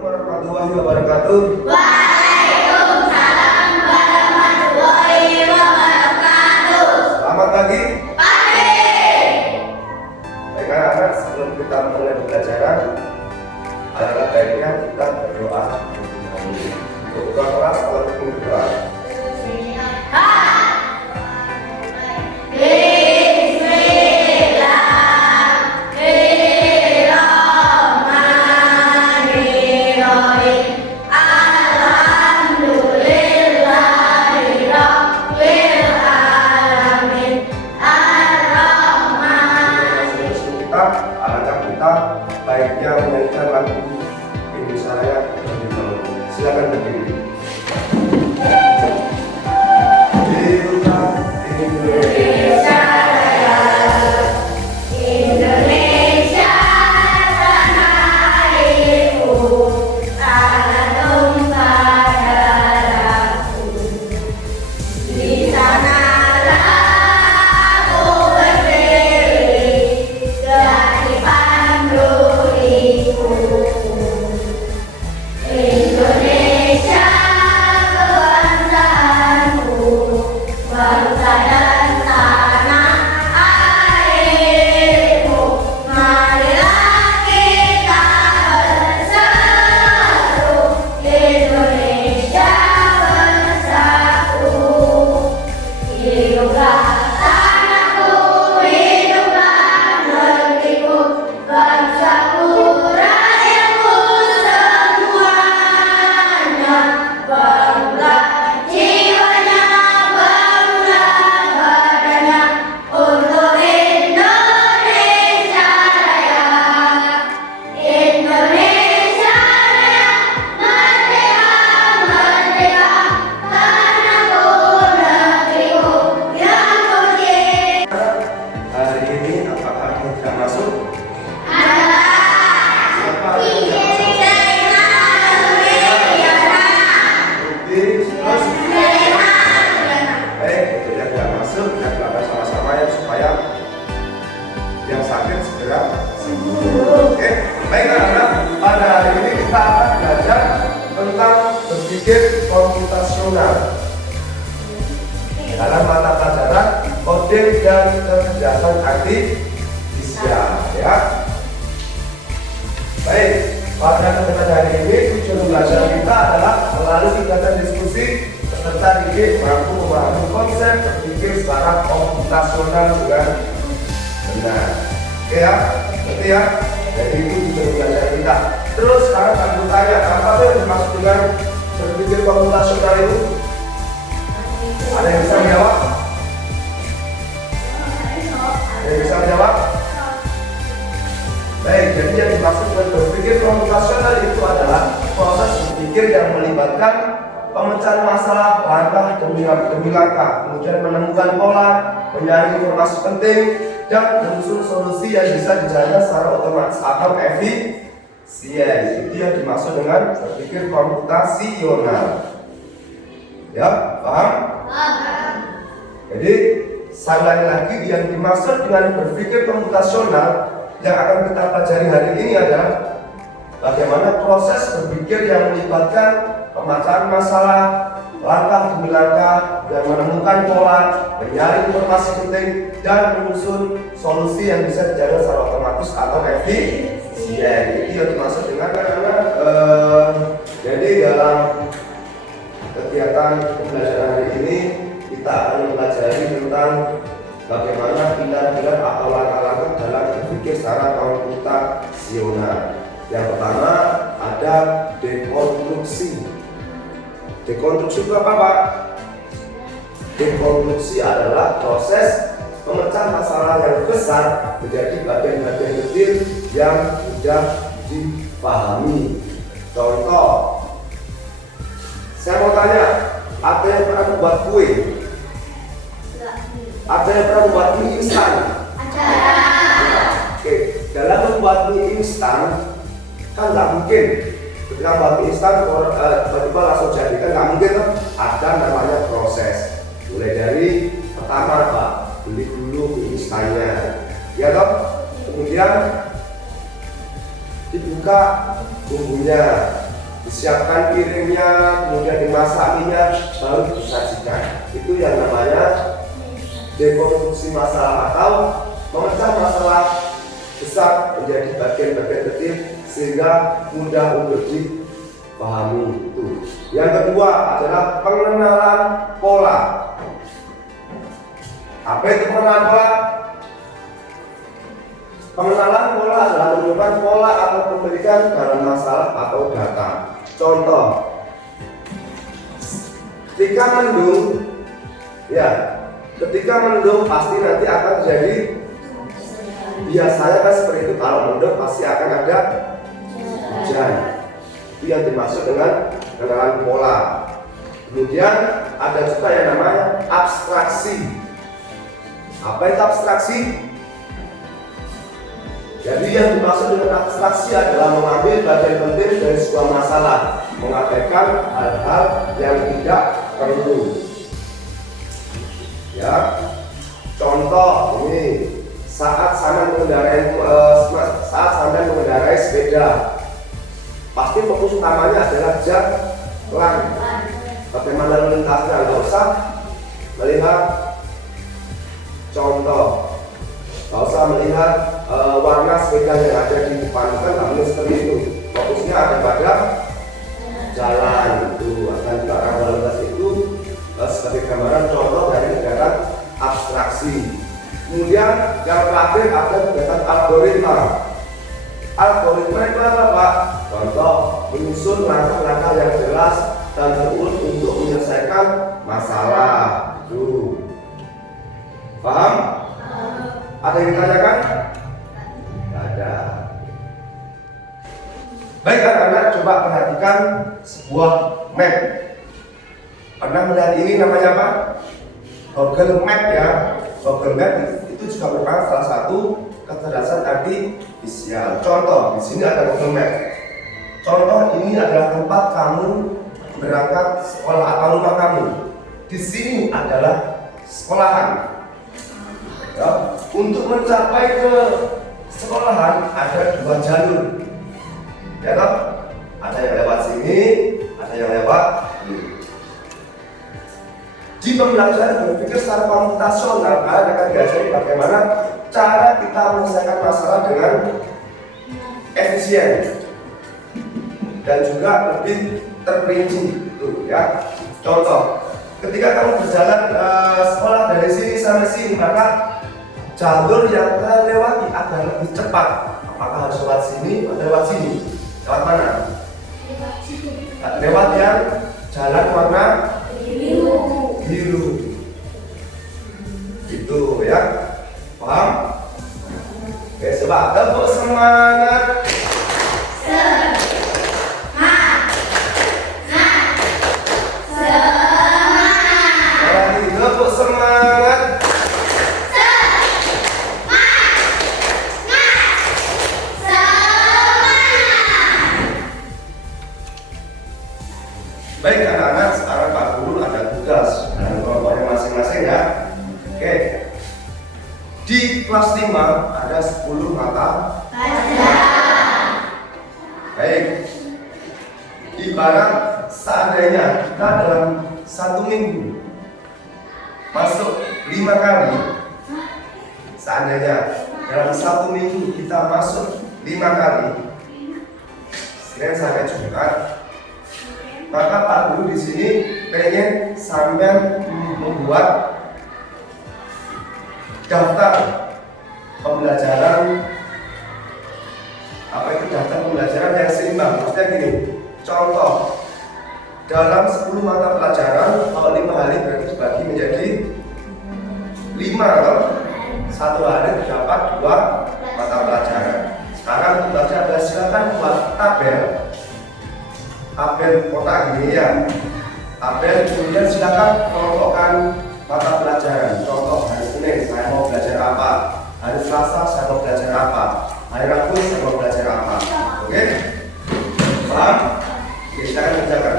warahmatullahi wabarakatuh. Waalaikumsalam warahmatullahi wabarakatuh. Selamat pagi. Pagi. Baik anak-anak, sebelum kita mulai pembelajaran, alangkah baiknya kita berdoa. Untuk ketua kelas, kalau ingin berdoa. Baiknya menyanyikan lagu Indonesia Raya terlebih dahulu. Silakan berdiri. Indonesia Raya, Indonesia tanah airku, tanah tumpah darahku. Di sanalah aku berdiri, jadi panduriku. Indonesia kebangsaanku, bangsa dan tanah airku. Marilah kita berseru, Indonesia bersatu. Hiduplah tanahku, hiduplah negeriku, bangsaku, rakyatku semuanya. Bangunlah jiwanya, bangunlah badannya untuk Indonesia Raya. Indonesia Raya, merdeka, merdeka, tanahku, negeriku yang kucinta. Hari ini apakah kita tidak masuk? Siapa? Terus? Baik, itu yang tidak masuk, kita doakan sama-sama ya supaya yang sakit segera sembuh. Oke, baik anak-anak, pada hari ini kita akan belajar tentang berpikir komputasional dalam mata pelajaran kode dan kecerdasan artifisial ya. Baik, pada kesempatan hari ini tujuan belajar kita adalah melalui kegiatan diskusi peserta didik mampu memahami konsep berpikir secara komputasional dengan benar. Oke ya, berarti ya. Jadi itu tujuan belajar kita. Terus sekarang kami tanya, apa yang dimaksud dengan berpikir komputasional itu? Ada yang bisa menjawab? Ada yang bisa menjawab? Baik, jadi yang dimaksud dengan berpikir komputasional itu adalah proses berpikir yang melibatkan pemecahan masalah langkah demi langkah, kemudian menemukan pola, mencari informasi penting, dan menyusun solusi yang bisa dijalankan secara otomatis atau efisien. Itu yang dimaksud dengan berpikir komputasional. Ya, paham? Jadi, sekali lagi yang dimaksud dengan berpikir komputasional yang akan kita pelajari hari ini adalah bagaimana proses berpikir yang melibatkan pemecahan masalah, langkah demi langkah, dan menemukan pola, mencari informasi penting, dan menyusun solusi yang bisa dijalankan secara otomatis atau efisien. Itu yang dimaksud dengan jadi dalam kegiatan pembelajaran hari ini kita akan mempelajari tentang bagaimana pilar-pilar atau langkah-langkah dalam berpikir secara komputasional. Yang pertama ada dekonstruksi. Dekonstruksi itu apa, Pak? Dekonstruksi adalah proses pemecah masalah yang besar menjadi bagian-bagian kecil yang mudah dipahami. Contoh, saya mau tanya, ada yang pernah membuat kue? Ada yang pernah membuat mie instan? Ada. Oke, dalam membuat mie instan kan nggak mungkin ketika membuat mie instan tiba-tiba langsung jadi, kan nggak mungkin kan? Ada namanya proses. Mulai dari pertama apa? Beli dulu mie instannya, ya toh? Kemudian dibuka bumbunya, disiapkan piringnya, kemudian dimasak minyak, baru disajikan. Itu yang namanya dekonstruksi masalah atau memecah masalah besar menjadi bagian-bagian kecil sehingga mudah untuk dipahami. Itu. Yang kedua adalah pengenalan pola. Apa itu pengenalan pola? Pengenalan pola adalah menunjukkan pola atau pemberian dalam masalah atau data. Contoh, ketika mendung, ya, ketika mendung pasti nanti akan terjadi. Biasanya kan seperti itu, kalau mendung pasti akan ada hujan. Itu yang dimaksud dengan pengenalan pola. Kemudian ada juga yang namanya abstraksi. Apa itu abstraksi? Jadi yang dimaksud dengan abstraksi adalah mengambil bagian penting dari sebuah masalah, mengabaikan hal-hal yang tidak perlu. Ya, contoh ini saat Anda mengendarai sepeda, pasti fokus utamanya adalah jalan. Bagaimana lalu lintasnya, nggak usah melihat contoh, nggak usah melihat warna sepeda yang ada di depan, kan nggak boleh seperti itu. Fokusnya ada pada jalan itu. Akan juga lalu lintas itu sebagai gambaran contoh dari kegiatan abstraksi. Kemudian yang terakhir ada kegiatan algoritma. Algoritma itu apa, Pak? Contoh, menyusun langkah-langkah yang jelas dan terurut untuk menyelesaikan masalah. Tuh. Paham? Ada yang ditanyakan? Tidak ada. Baik anak-anak, coba perhatikan sebuah map. Pernah melihat ini namanya apa? Google Map ya. Google Map itu juga merupakan salah satu kecerdasan artifisial. Contoh, di sini ada Google Map. Contoh, ini adalah tempat kamu berangkat sekolah atau rumah kamu. Di sini adalah sekolahan. Ya, untuk mencapai ke sekolahan ada dua jalur. Ya toh? Ada yang lewat sini, ada yang lewat ini. Di pembelajaran berpikir secara komputasional, kalian akan diajari bagaimana cara kita menyelesaikan masalah dengan efisien dan juga lebih terperinci. Tuh, ya. Contoh, ketika kamu berjalan sekolah dari sini sampai sini, maka jalur yang kalian lewati agar lebih cepat. Apakah harus lewat sini atau lewat sini? Lewat mana? Lewat yang jalan warna biru. Itu ya. Paham? Oke, coba tepuk semangat. Tepuk semangat. Baik anak-anak, sekarang Pak Guru ada tugas dan kelompoknya masing-masing ya. Oke. Di kelas 5 ada 10 mata pelajaran. Baik. Ibarat seandainya kita dalam 1 minggu masuk 5 kali. Seandainya dalam 1 minggu kita masuk 5 kali, Senin sampai Jumat, maka Pak Guru di sini pengen sampai membuat daftar pembelajaran. Apa itu daftar pembelajaran yang seimbang? Maksudnya gini, contoh dalam 10 mata pelajaran, kalau 5 hari berarti dibagi menjadi 5 atau 1 hari terdapat 2 mata pelajaran. Sekarang tugasnya adalah silakan buat tabel kotak ini ya, tabel, kemudian silakan kelompokkan mata pelajaran. Contoh, hari Senin saya mau belajar apa, hari Selasa saya mau belajar apa, hari Rabu saya mau belajar apa. Oke? Paham? Oke, kita akan kerjakan.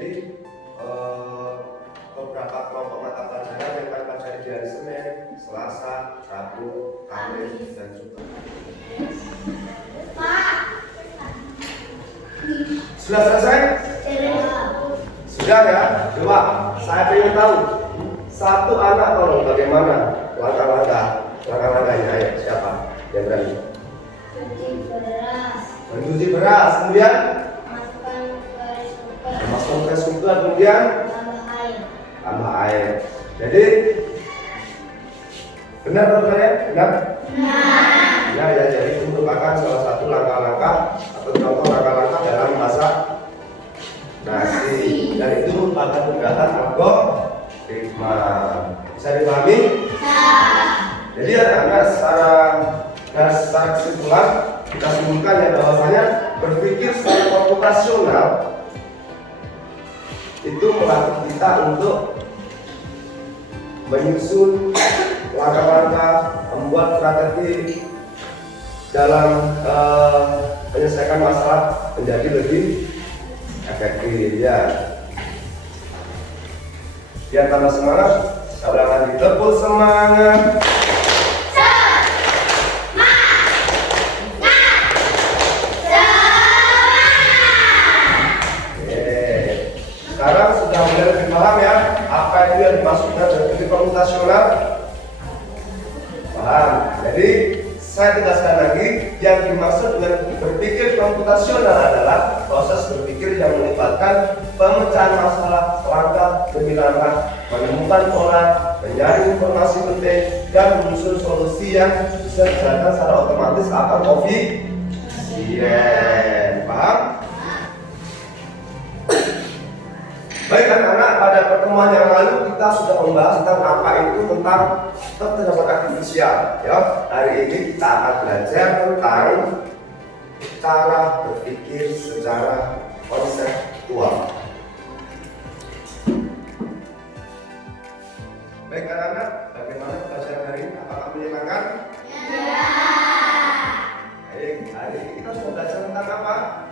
Jadi beberapa kelompok mata pelajaran yang akan pelajari di hari Senin, Selasa, Rabu, Kamis, dan Jumat. Sudah selesai? Sudah ya? Coba saya ingin tahu satu anak tolong bagaimana langkah-langkahnya. Ayo, siapa yang berani? Mencuci beras, kemudian masukkan ke sumber, kemudian tambah air. Jadi benar ya? Benar? Benar ya. Jadi itu merupakan salah satu langkah-langkah atau contoh langkah-langkah dalam masak nasi. Dan itu merupakan kegiatan algoritma. Bisa dipahami? Jadi anak-anak secara kesimpulan kita simpulkan ya bahwasanya berpikir secara komputasional itu melatih kita untuk menyusun langkah-langkah, membuat strategi dalam menyelesaikan masalah menjadi lebih efektif ya. Biar tambah semangat, saya ulang lagi, tepuk semangat. Sekarang sudah mulai lebih paham ya apa itu yang dimaksudkan berpikir komputasional? Paham? Jadi saya tegaskan lagi, yang dimaksud dengan berpikir komputasional adalah proses berpikir yang melibatkan pemecahan masalah langkah demi langkah, menemukan pola, menyaring informasi penting, dan menyusun solusi yang bisa dijalankan secara otomatis atau efisien. Paham? Baik anak-anak, pada pertemuan yang lalu kita sudah membahas tentang apa itu tentang kecerdasan artifisial. Ya, hari ini kita akan belajar tentang cara berpikir secara konseptual. Baik anak-anak, bagaimana pelajaran hari ini? Apakah menyenangkan? Ya. Baik, hari ini kita sudah belajar tentang apa?